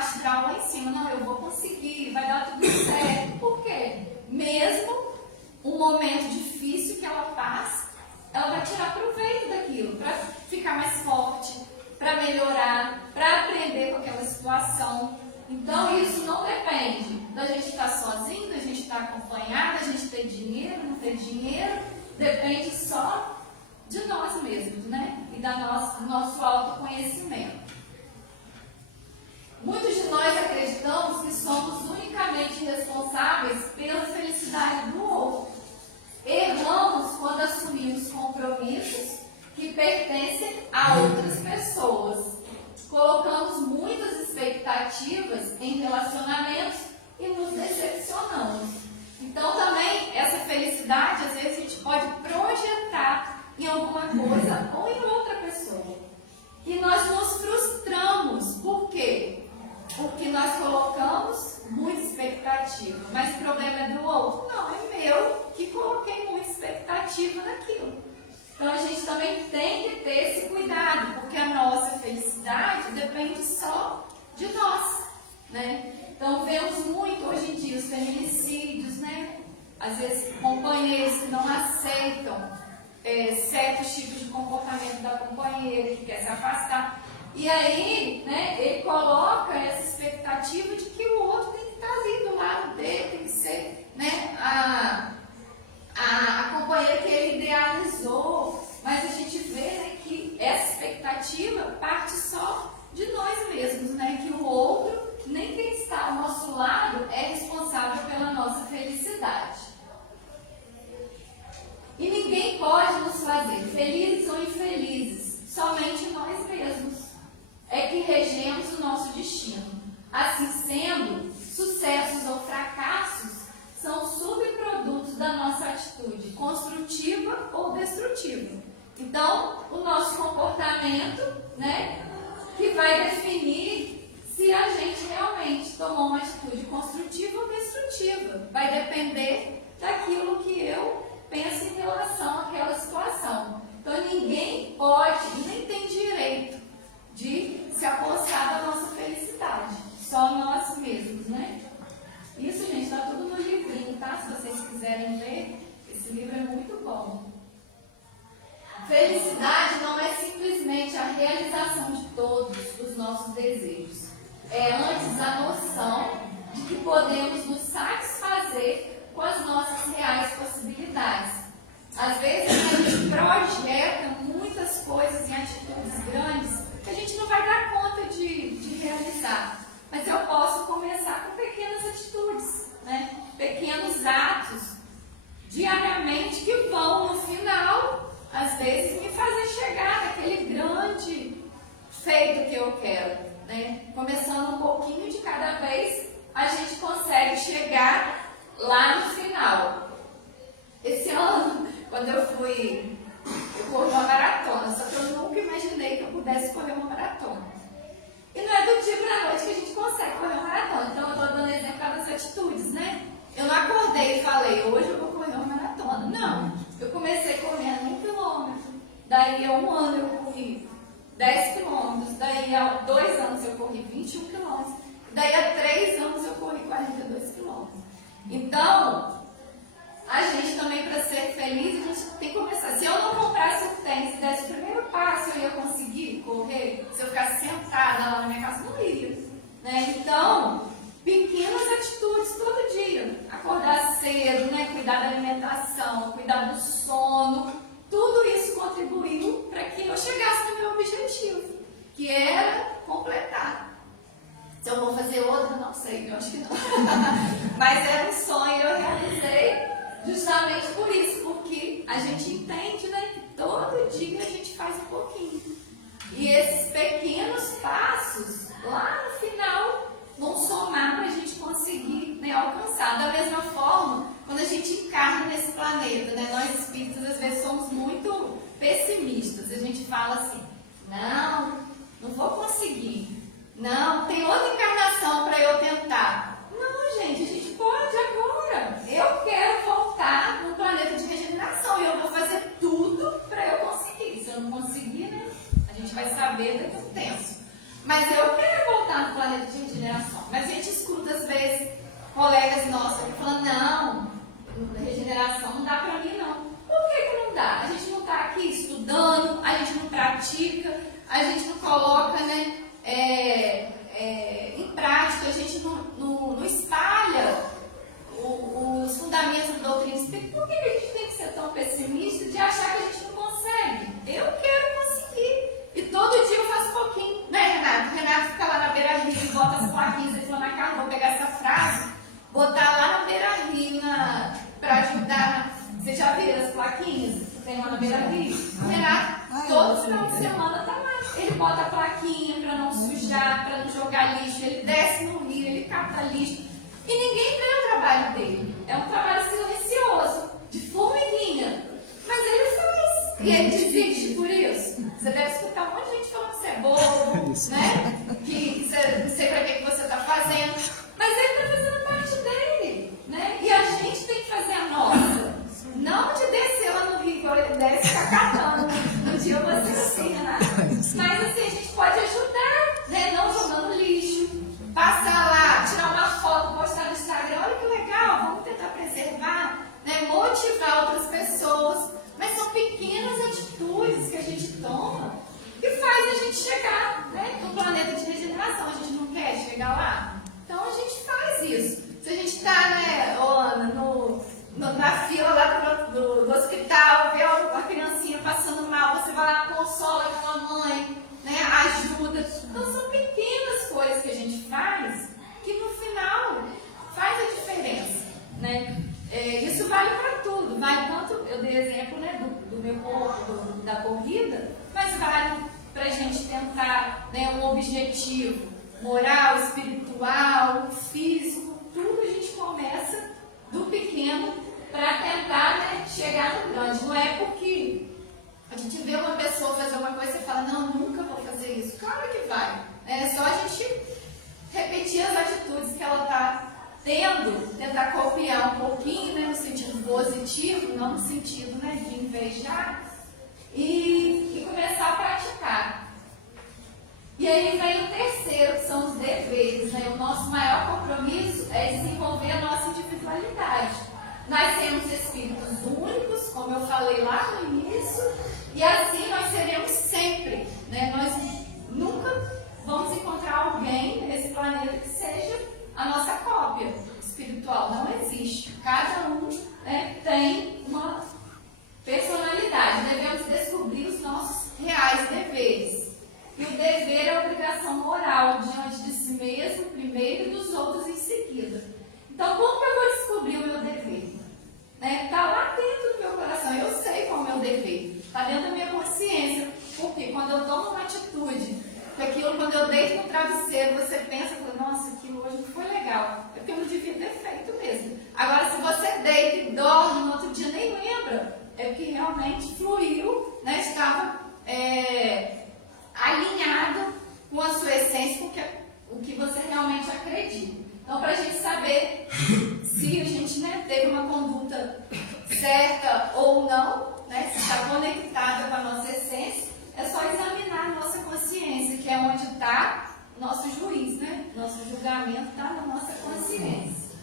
astral lá em cima. Não, eu vou conseguir, vai dar tudo certo. Por quê? Mesmo um momento difícil que ela passa, ela vai tirar proveito daquilo, para ficar mais forte, para melhorar, para aprender com aquela situação. Então, isso não depende da gente estar sozinho, da gente estar acompanhada, da gente ter dinheiro, não ter dinheiro. Depende só de nós mesmos, né? E do nosso autoconhecimento. Muitos de nós acreditamos que somos unicamente responsáveis pela felicidade do outro. Erramos quando assumimos compromissos que pertencem a outras pessoas. Colocamos muitas expectativas em relacionamentos e nos decepcionamos. Então também essa felicidade, às vezes a gente pode projetar em alguma coisa ou em outra pessoa. E nós nos frustramos. Por quê? Porque nós colocamos muita expectativa. Mas o problema é do outro? Não, é meu que coloquei muita expectativa naquilo. Então a gente também tem que ter esse cuidado, porque a nossa felicidade depende só de nós, né? Então vemos muito hoje em dia os feminicídios, né? Às vezes companheiros que não aceitam certos tipos de comportamento da companheira, que quer se afastar. E aí, né, ele coloca essa expectativa de que o outro tem que estar ali do lado dele, tem que ser, né, a companheira que ele idealizou. Mas a gente vê, né, que essa expectativa parte só de nós mesmos, né, que o outro, nem quem está ao nosso lado, é responsável pela nossa felicidade. E ninguém pode nos fazer felizes ou infelizes, somente nós mesmos é que regemos o nosso destino. Assim sendo, sucessos ou fracassos são subprodutos da nossa atitude construtiva ou destrutiva. Então, o nosso comportamento, né, que vai definir se a gente realmente tomou uma atitude construtiva ou destrutiva. Vai depender daquilo que eu penso em relação àquela situação. Então, ninguém pode e nem tem direito de se apossar da nossa felicidade. Só nós mesmos, né? Isso, gente, está tudo no livrinho, tá? Se vocês quiserem ver, esse livro é muito bom. Felicidade não é simplesmente a realização de todos os nossos desejos. É antes a noção de que podemos nos satisfazer com as nossas reais possibilidades. Às vezes a gente projeta muitas coisas em atitudes grandes que a gente não vai dar conta de realizar. Mas eu posso começar com pequenas atitudes, né? Pequenos atos, diariamente, que vão, no final, às vezes, me fazer chegar naquele grande feito que eu quero, né? Começando um pouquinho de cada vez, a gente consegue chegar lá no final. Esse ano, quando eu corri uma maratona, só que eu nunca imaginei que eu pudesse correr uma maratona. E não é do dia para a noite que a gente consegue correr uma maratona. Então, eu estou dando exemplo das atitudes, né? Eu não acordei e falei, hoje eu vou correr uma maratona. Não. Eu comecei correndo 1 quilômetro. Daí, há 1 ano, eu corri 10 quilômetros. Daí, há 2 anos, eu corri 21 quilômetros. Daí, há 3 anos, eu corri 42 quilômetros. Então, a gente também, para ser feliz, a gente tem que começar. Se eu não comprasse o tênis e desse o primeiro passo, eu ia conseguir correr. Se eu ficasse sentada lá na minha casa, não ia, né? Então, pequenas atitudes todo dia. Acordar cedo, né? Cuidar da alimentação, cuidar do sono. Tudo isso contribuiu para que eu chegasse no meu objetivo, que era completar. Se eu vou fazer outra, não sei, eu acho que não. Mas era um sonho, eu realizei. Justamente por isso, porque a gente entende, né, que todo dia a gente faz um pouquinho. E esses pequenos passos, lá no final, vão somar para a gente conseguir, né, alcançar. Da mesma forma, quando a gente encarna nesse planeta, né, nós espíritas às vezes somos muito pessimistas. A gente fala assim, não vou conseguir. Não, tem outra encarnação para eu tentar. Não, gente, a gente pode agora. Eu quero voltar no planeta de regeneração e eu vou fazer tudo para eu conseguir. Se eu não conseguir, né, a gente vai saber daqui a um tempo. Mas eu quero voltar no planeta de regeneração. colegas nossos que falam, não, regeneração não dá para mim não. Por que não dá? A gente não está aqui estudando, a gente não pratica, a gente não coloca, né, em prática, a gente não espalha os fundamentos da doutrina espírita. Por que a gente tem que ser tão pessimista de achar que a gente não consegue? Eu quero conseguir. E todo dia eu faço um pouquinho, né, Renato? O Renato fica lá na beira-rio e bota as plaquinhas. Ele falou, na casa, vou pegar essa frase, botar lá na beira-rio para ajudar. Você já viu as plaquinhas que tem lá na beira-rio? O Renato, todo final de semana tá lá. Ele bota a plaquinha para não sujar, para não jogar lixo. Ele desce no rio, ele capta lixo. E ninguém vê o trabalho dele. É um trabalho silencioso, de formiguinha. Mas ele faz. E ele desiste por isso. Você deve escutar um monte de gente falando que você é bobo, né? Que você não sei para que você está fazendo. Mas ele está fazendo a parte dele, né? E a gente tem que fazer a nossa. Não de descer lá no rio, igual ele desce e ficar catando. Um dia eu vou ser assim, né? Mas assim, a gente pode ajudar, né? Não jogando lixo. Passar lá, tirar uma foto, postar no Instagram. Olha que legal, vamos tentar preservar, né? Motivar outras pessoas. Mas são pequenas atitudes que a gente toma que faz a gente chegar, né, no planeta de regeneração. A gente não quer chegar lá? Então a gente faz isso. Se a gente está, né, Ana, na fila lá do hospital, vê uma criancinha passando mal, você vai lá, consola aquela mãe, né, ajuda. Então são pequenas coisas que a gente faz que no final faz a diferença, né? Isso vale para tudo, vale tanto, eu dei exemplo, né, do meu corpo, da corrida, mas vale para a gente tentar, né, um objetivo moral, espiritual, físico, tudo a gente começa do pequeno para tentar, né, chegar no grande. Não é porque a gente vê uma pessoa fazer uma coisa e fala, não, nunca vou fazer isso. Claro que vai. É só a gente repetir as atitudes que ela está tendo, tentar copiar um pouquinho, né, no sentido positivo, não no sentido, né, de invejar, e começar a praticar. E aí vem o terceiro, que são os deveres, né? O nosso maior compromisso é desenvolver a nossa individualidade. Nós somos espíritos únicos, como eu falei lá no início, e assim nós seremos sempre, né? Nós nunca vamos encontrar alguém nesse planeta que seja a nossa cópia espiritual. Não existe. Cada um, né, tem uma personalidade. Devemos descobrir os nossos reais deveres. E o dever é a obrigação moral diante de si mesmo primeiro e dos outros em seguida. Então, como que eu vou descobrir o meu dever? Está lá dentro do meu coração. Eu sei qual é o meu dever. Está dentro da minha consciência. Porque quando eu tomo uma atitude, aquilo, quando eu deito no travesseiro, você pensa, nossa, aquilo hoje não foi legal. É porque eu não devia ter feito mesmo. Agora, se você deita e dorme, no outro dia nem lembra, é porque realmente fluiu, né? Estava alinhado com a sua essência, com o que você realmente acredita. Então, para a gente saber se a gente, né, teve uma conduta certa ou não, né, se está conectada com a nossa essência, é só examinar a nossa consciência, que é onde está nosso juiz, né? Nosso julgamento está na nossa consciência.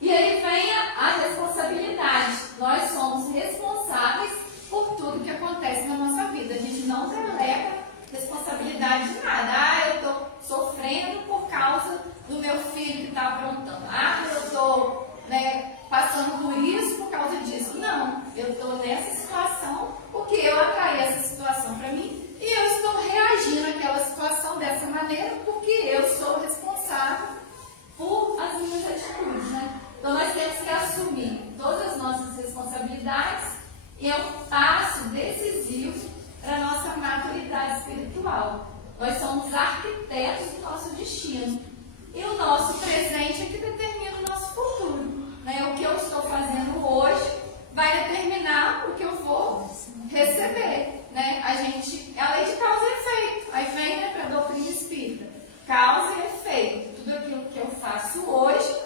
E aí vem a responsabilidade. Nós somos responsáveis por tudo que acontece na nossa vida. A gente não delega responsabilidade de nada. Eu estou sofrendo por causa do meu filho que está aprontando. Eu estou, né, passando por isso por causa disso. Não, eu estou nessa situação porque eu atraí essa situação para mim e eu estou reagindo àquela situação dessa maneira porque eu sou responsável por as minhas atitudes, né? Então nós temos que assumir todas as nossas responsabilidades e é um passo decisivo para a nossa maturidade espiritual. Nós somos arquitetos do nosso destino e o nosso presente é que determina o nosso futuro, né? O que eu estou fazendo hoje vai determinar o que eu vou receber, né? A lei de causa e efeito. Aí vem, né, para a doutrina espírita. Causa e efeito. Tudo aquilo que eu faço hoje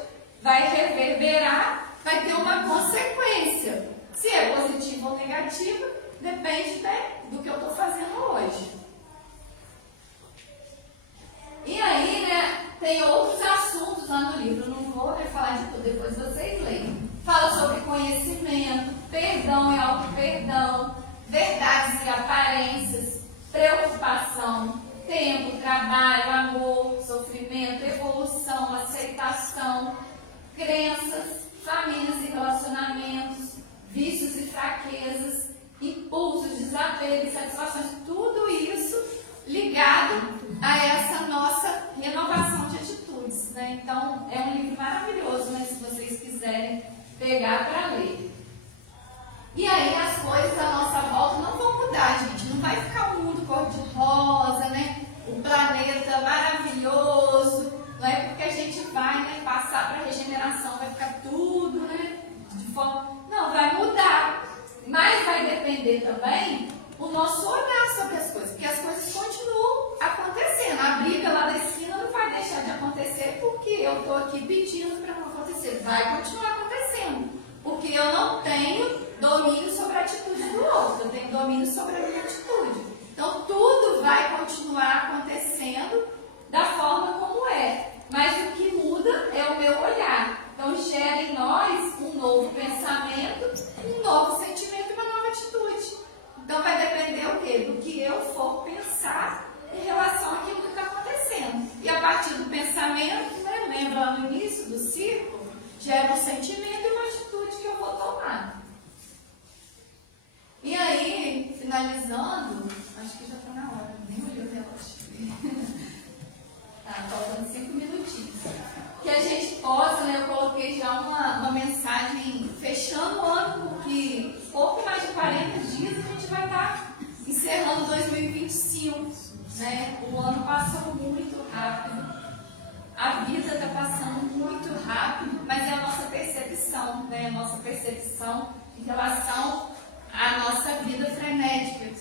vai reverberar, vai ter uma consequência. Se é positiva ou negativa, depende, né, do que eu estou fazendo hoje. E aí, né, tem outros assuntos lá no livro. Eu não vou, né, falar depois vocês leem. Fala sobre conhecimento, perdão e auto-perdão, verdades e aparências, preocupação, tempo, trabalho, amor, sofrimento, evolução, aceitação, crenças, famílias e relacionamentos, vícios e fraquezas, impulsos, desapego e satisfações, tudo isso ligado a essa nossa renovação de atitudes, né? Então, é um livro maravilhoso, né? Se vocês quiserem pegar para ler. E aí, as coisas à nossa volta não vão mudar, gente. Não vai ficar um mundo cor-de-rosa, né? Um planeta maravilhoso. Não é porque a gente vai, né, passar para a regeneração, vai ficar tudo, né? De forma... Não, vai mudar. Mas vai depender também o nosso olhar sobre as coisas, porque as coisas continuam acontecendo. A briga lá da esquina não vai deixar de acontecer porque eu estou aqui pedindo para não acontecer. Vai continuar acontecendo, porque eu não tenho domínio sobre a atitude do outro, eu tenho domínio sobre a minha atitude. Então, tudo vai continuar acontecendo da forma como é. Mas o que muda é o meu olhar. Então, gera em nós um novo pensamento, um novo sentimento e uma nova atitude. Então, vai depender o quê? Do que eu for pensar em relação àquilo que está acontecendo. E a partir do pensamento, né, lembra lá no início do círculo, gera um sentimento e uma atitude que eu vou tomar. E aí, finalizando, acho que já está na hora, nem olhei o relógio. Tá, faltando 5 minutinhos. Que a gente possa, né, eu coloquei já uma mensagem fechando o ano, porque pouco mais de 40 dias a gente vai estar encerrando 2025. Né? O ano passou muito rápido, a vida está passando muito rápido, mas é a nossa percepção, né? A nossa percepção em relação à nossa vida frenética.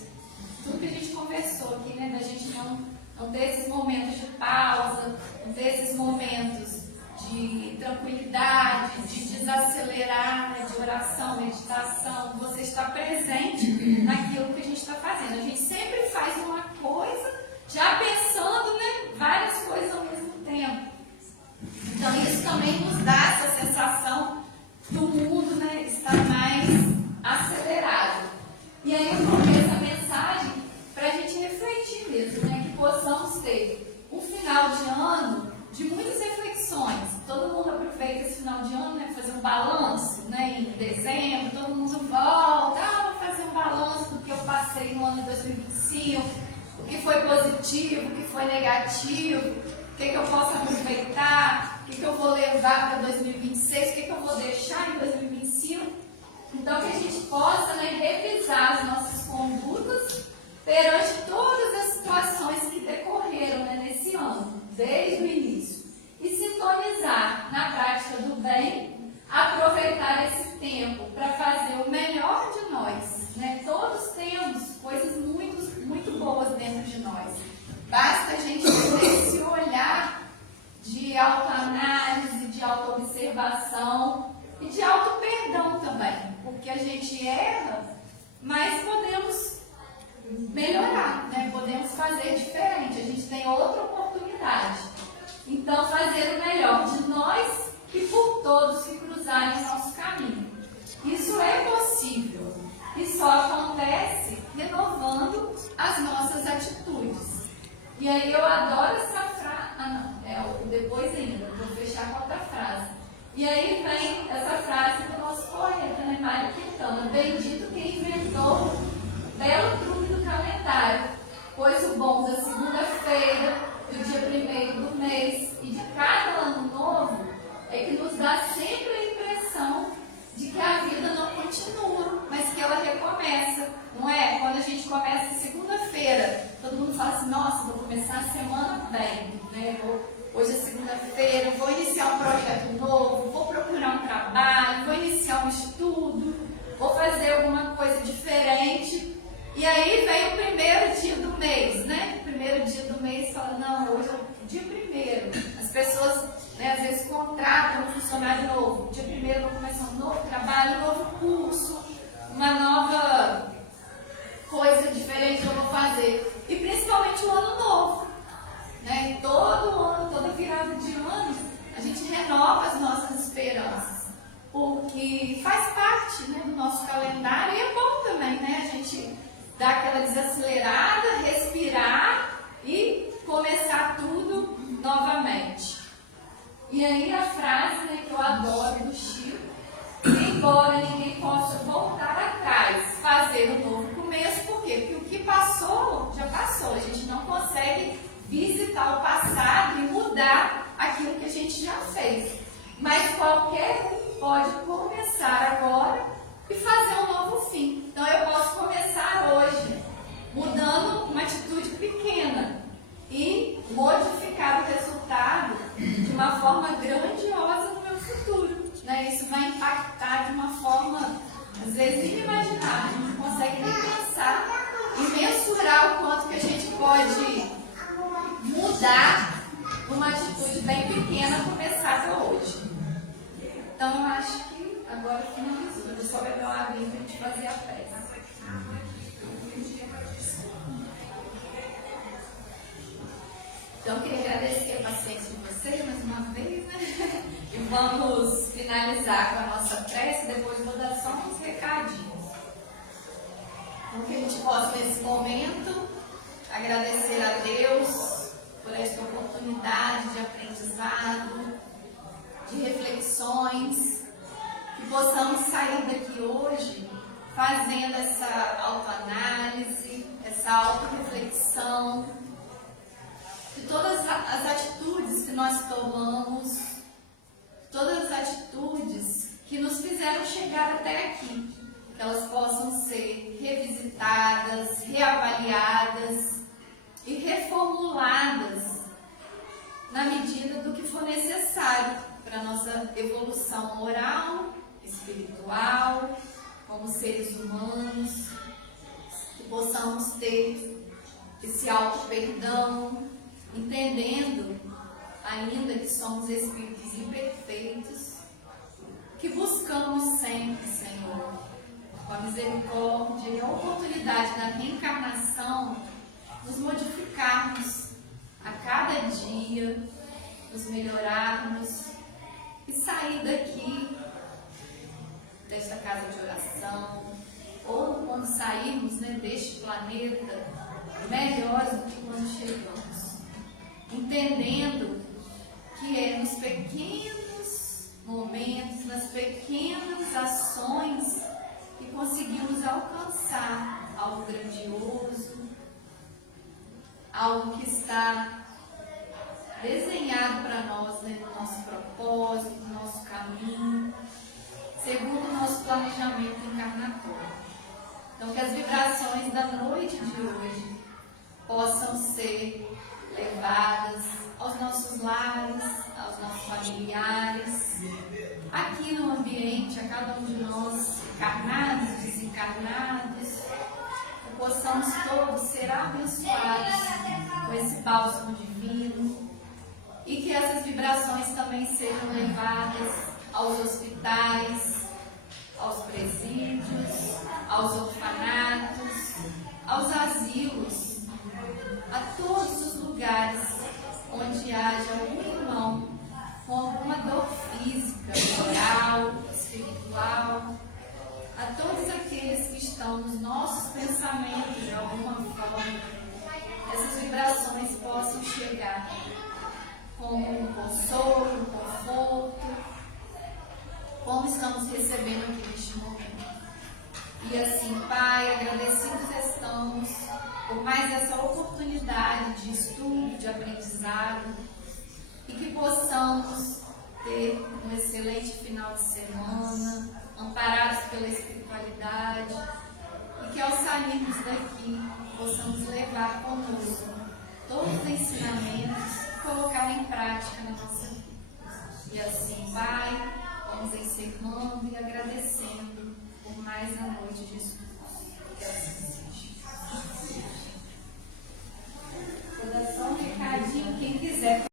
Tudo que a gente conversou aqui, né? Da gente não ter esses momentos de pausa, não ter esses momentos de tranquilidade, de desacelerar, né, de oração, meditação, você está presente naquilo que a gente está fazendo. A gente sempre faz uma coisa já pensando, né, várias coisas ao mesmo tempo. Então isso também nos dá essa sensação do mundo, né, estar mais acelerado. E aí eu coloquei essa mensagem para a gente refletir mesmo, né, que possamos ter um final de ano de muitas reflexões. Todo mundo aproveita esse final de ano, né, fazer um balanço, né, em dezembro, todo mundo volta, vou fazer um balanço do que eu passei no ano de 2025, o que foi positivo, o que foi negativo, o que eu posso aproveitar, o que eu vou levar para 2026, o que eu vou deixar em 2025. Então, que a gente possa, né, revisar as nossas condutas perante todas as situações que decorreram, né, nesse ano, desde o início, e sintonizar na prática do bem, aproveitar esse tempo para fazer o melhor de nós, né? Todos temos coisas muito boas dentro de nós, basta a gente ter esse olhar de autoanálise, de autoobservação e de auto-perdão também, porque a gente erra, mas podemos melhorar, né? Podemos fazer diferente, a gente tem outra oportunidade. Então, fazer o melhor de nós e por todos que cruzarem o nosso caminho. Isso é possível e só acontece renovando as nossas atitudes. E aí eu adoro essa frase, o depois ainda, vou fechar com outra frase. E aí vem essa frase do nosso poeta, né, Mário Quintana: bendito quem inventou o belo truque do calendário, pois o bom da segunda-feira, do dia 1º do mês e de cada ano novo é que nos dá sempre a impressão de que a vida não continua, mas que ela recomeça, não é? Quando a gente começa segunda-feira, todo mundo fala assim: nossa, vou começar a semana bem, né? Hoje é segunda-feira, vou iniciar um projeto novo, vou procurar um trabalho, vou iniciar um estudo, vou fazer alguma coisa diferente. E aí vem o primeiro dia do mês, né? O primeiro dia do mês fala: não, hoje é o dia 1º. As pessoas, né, às vezes contratam um funcionário novo. Dia 1º vão começar um novo trabalho, um novo curso, uma nova coisa diferente que eu vou fazer. E principalmente o ano novo, né? Todo ano, toda virada de ano, a gente renova as nossas esperanças. e faz parte, né, do nosso calendário, e é bom também, né, a gente dar aquela desacelerada, respirar e começar tudo novamente. E aí a frase, né, que eu adoro do Chico: embora ninguém possa voltar atrás, fazer um novo começo. Por quê? Porque o que passou, já passou. A gente não consegue visitar o passado e mudar aquilo que a gente já fez. Mas qualquer um pode começar agora e fazer um novo fim. Então eu posso começar hoje, mudando uma atitude pequena e modificar o resultado de uma forma grandiosa no meu futuro. Né? Isso vai impactar de uma forma, às vezes, inimaginável. A gente não consegue nem pensar e mensurar o quanto que a gente pode mudar uma atitude bem pequena começada hoje. Então, eu acho que agora finalizou. Eu só beber uma aguinha para a gente fazer a prece. Então, eu queria agradecer a paciência de vocês mais uma vez, né? E vamos finalizar com a nossa prece. Depois vou dar só uns recadinhos. Então, que a gente possa, nesse momento, agradecer a Deus por esta oportunidade de aprendizado, de reflexões, que possamos sair daqui hoje fazendo essa autoanálise, essa autorreflexão, de todas as atitudes que nós tomamos, todas as atitudes que nos fizeram chegar até aqui, que elas possam ser revisitadas, reavaliadas e reformuladas na medida do que for necessário para a nossa evolução moral, espiritual, como seres humanos, que possamos ter esse auto-perdão, entendendo ainda que somos espíritos imperfeitos, que buscamos sempre, Senhor, com a misericórdia e a oportunidade da reencarnação, nos modificarmos a cada dia, nos melhorarmos e sair daqui, desta casa de oração, ou quando sairmos, né, deste planeta, melhores do que quando chegamos, entendendo que é nos pequenos momentos, nas pequenas ações que conseguimos alcançar algo grandioso, algo que está desenhado para nós, né, no nosso propósito, no nosso caminho, segundo o nosso planejamento encarnatório. Então, que as vibrações da noite de hoje possam ser levadas aos nossos lares, aos nossos familiares, aqui no ambiente, a cada um de nós, encarnados, desencarnados, que possamos todos ser abençoados com esse bálsamo divino e que essas vibrações também sejam levadas aos hospitais, aos presídios, aos orfanatos, aos asilos, a todos os lugares onde haja algum irmão com alguma dor física, moral, espiritual, a todos aqueles que estão nos nossos pensamentos de alguma forma, essas vibrações possam chegar como um consolo, um conforto, como estamos recebendo aqui neste momento. E assim, Pai, agradecidos estamos por mais essa oportunidade de estudo, de aprendizado, e que possamos ter um excelente final de semana, amparados pela espiritualidade, e que ao sairmos daqui possamos levar conosco todos os ensinamentos e colocar em prática na nossa vida. E assim, Pai, vamos encerrando e agradecendo por mais a noite de estudo. Que assim seja. Vou dar só um recadinho, quem quiser